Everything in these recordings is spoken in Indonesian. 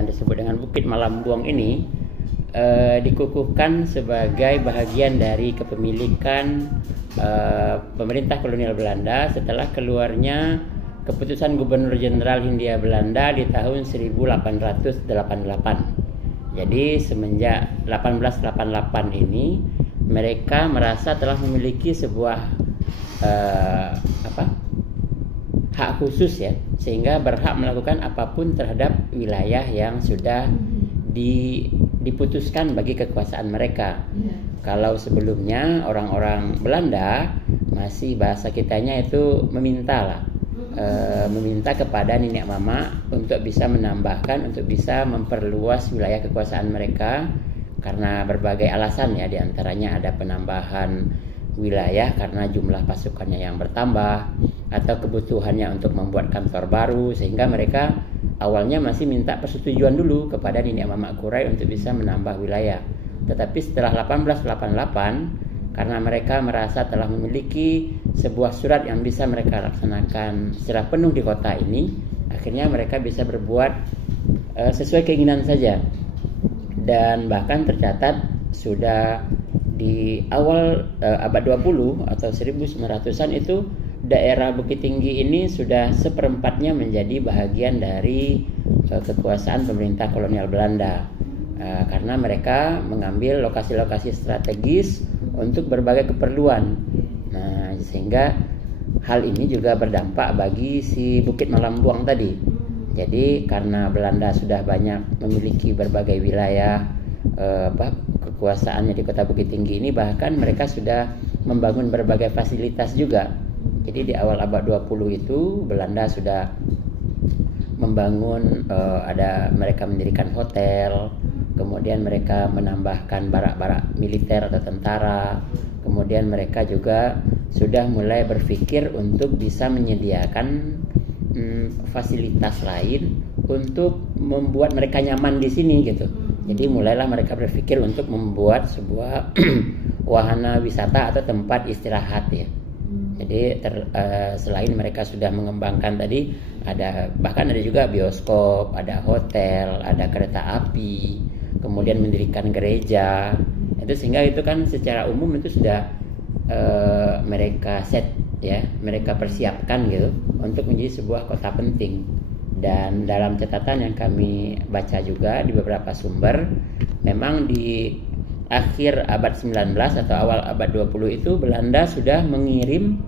yang disebut dengan Bukit Malambung ini dikukuhkan sebagai bahagian dari kepemilikan pemerintah kolonial Belanda setelah keluarnya keputusan Gubernur Jenderal Hindia Belanda di tahun 1888. Jadi semenjak 1888 ini mereka merasa telah memiliki sebuah hak khusus ya, sehingga berhak melakukan apapun terhadap wilayah yang sudah diputuskan bagi kekuasaan mereka. Kalau sebelumnya orang-orang Belanda masih bahasa kitanya itu meminta kepada nenek mama untuk bisa menambahkan, untuk bisa memperluas wilayah kekuasaan mereka karena berbagai alasan ya, diantaranya ada penambahan wilayah karena jumlah pasukannya yang bertambah atau kebutuhannya untuk membuat kantor baru, sehingga mereka awalnya masih minta persetujuan dulu kepada nenek mama Kurai untuk bisa menambah wilayah. Tetapi setelah 1888, karena mereka merasa telah memiliki sebuah surat yang bisa mereka laksanakan secara penuh di kota ini, akhirnya mereka bisa berbuat sesuai keinginan saja. Dan bahkan tercatat sudah di awal abad 20 atau 1900-an itu daerah Bukit Tinggi ini sudah seperempatnya menjadi bahagian dari kekuasaan pemerintah kolonial Belanda, karena mereka mengambil lokasi-lokasi strategis untuk berbagai keperluan. Nah, sehingga hal ini juga berdampak bagi si Bukit Malambung tadi. Jadi karena Belanda sudah banyak memiliki berbagai wilayah kekuasaannya di kota Bukit Tinggi ini, bahkan mereka sudah membangun berbagai fasilitas juga. Jadi di awal abad 20 itu Belanda sudah membangun mereka mendirikan hotel, kemudian mereka menambahkan barak-barak militer atau tentara, kemudian mereka juga sudah mulai berpikir untuk bisa menyediakan fasilitas lain untuk membuat mereka nyaman di sini gitu. Jadi mulailah mereka berpikir untuk membuat sebuah wahana wisata atau tempat istirahat ya. Jadi selain mereka sudah mengembangkan tadi, bahkan ada juga bioskop, ada hotel, ada kereta api, kemudian mendirikan gereja. Itu sehingga itu kan secara umum itu sudah mereka set ya, mereka persiapkan gitu untuk menjadi sebuah kota penting. Dan dalam catatan yang kami baca juga di beberapa sumber, memang di akhir abad 19 atau awal abad 20 itu Belanda sudah mengirim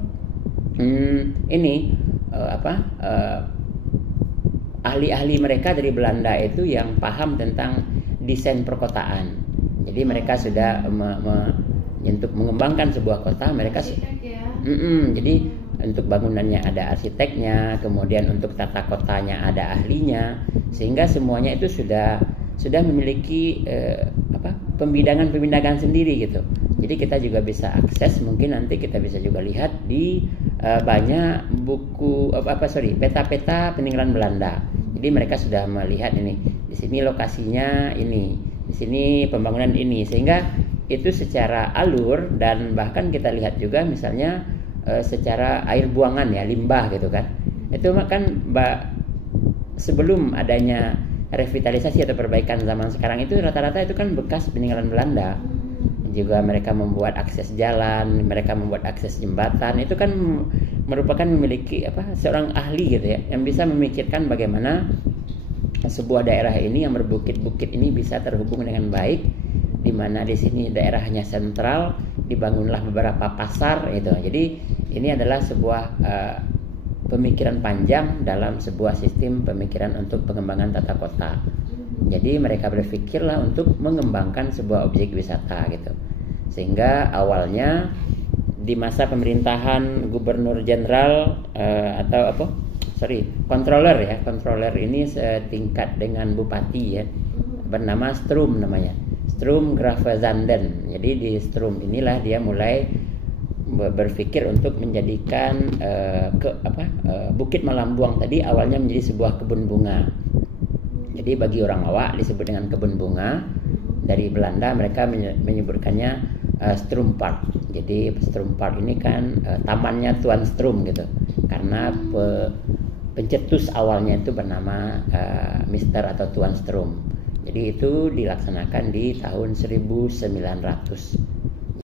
ahli-ahli mereka dari Belanda itu yang paham tentang desain perkotaan. Jadi mereka sudah untuk mengembangkan sebuah kota, mereka jadi untuk bangunannya ada arsiteknya, kemudian untuk tata kotanya ada ahlinya, sehingga semuanya itu sudah memiliki pembidangan sendiri gitu. Jadi kita juga bisa akses, mungkin nanti kita bisa juga lihat di banyak buku peta-peta peninggalan Belanda. Jadi mereka sudah melihat ini, di sini lokasinya ini, di sini pembangunan ini, sehingga itu secara alur. Dan bahkan kita lihat juga misalnya secara air buangan ya, limbah gitu kan. Itu kan sebelum adanya revitalisasi atau perbaikan zaman sekarang itu rata-rata itu kan bekas peninggalan Belanda. Juga mereka membuat akses jalan, mereka membuat akses jembatan. Itu kan merupakan memiliki seorang ahli gitu ya, yang bisa memikirkan bagaimana sebuah daerah ini yang berbukit-bukit ini bisa terhubung dengan baik, di mana di sini daerahnya sentral, dibangunlah beberapa pasar itu. Jadi ini adalah sebuah pemikiran panjang dalam sebuah sistem pemikiran untuk pengembangan tata kota. Jadi mereka berpikirlah untuk mengembangkan sebuah objek wisata gitu. Sehingga awalnya di masa pemerintahan Gubernur Jenderal Controller ini setingkat dengan bupati ya, bernama Stroom namanya, Stroom Gravesanden. Jadi di Stroom inilah dia mulai berpikir untuk menjadikan Bukit Malambung tadi awalnya menjadi sebuah kebun bunga. Jadi bagi orang Awak disebut dengan kebun bunga. Dari Belanda mereka menyebutkannya Stroom Park. Jadi Stroom Park ini kan tamannya Tuan Stroom gitu. Karena pencetus awalnya itu bernama Mr. atau Tuan Strom. Jadi itu dilaksanakan di tahun 1900.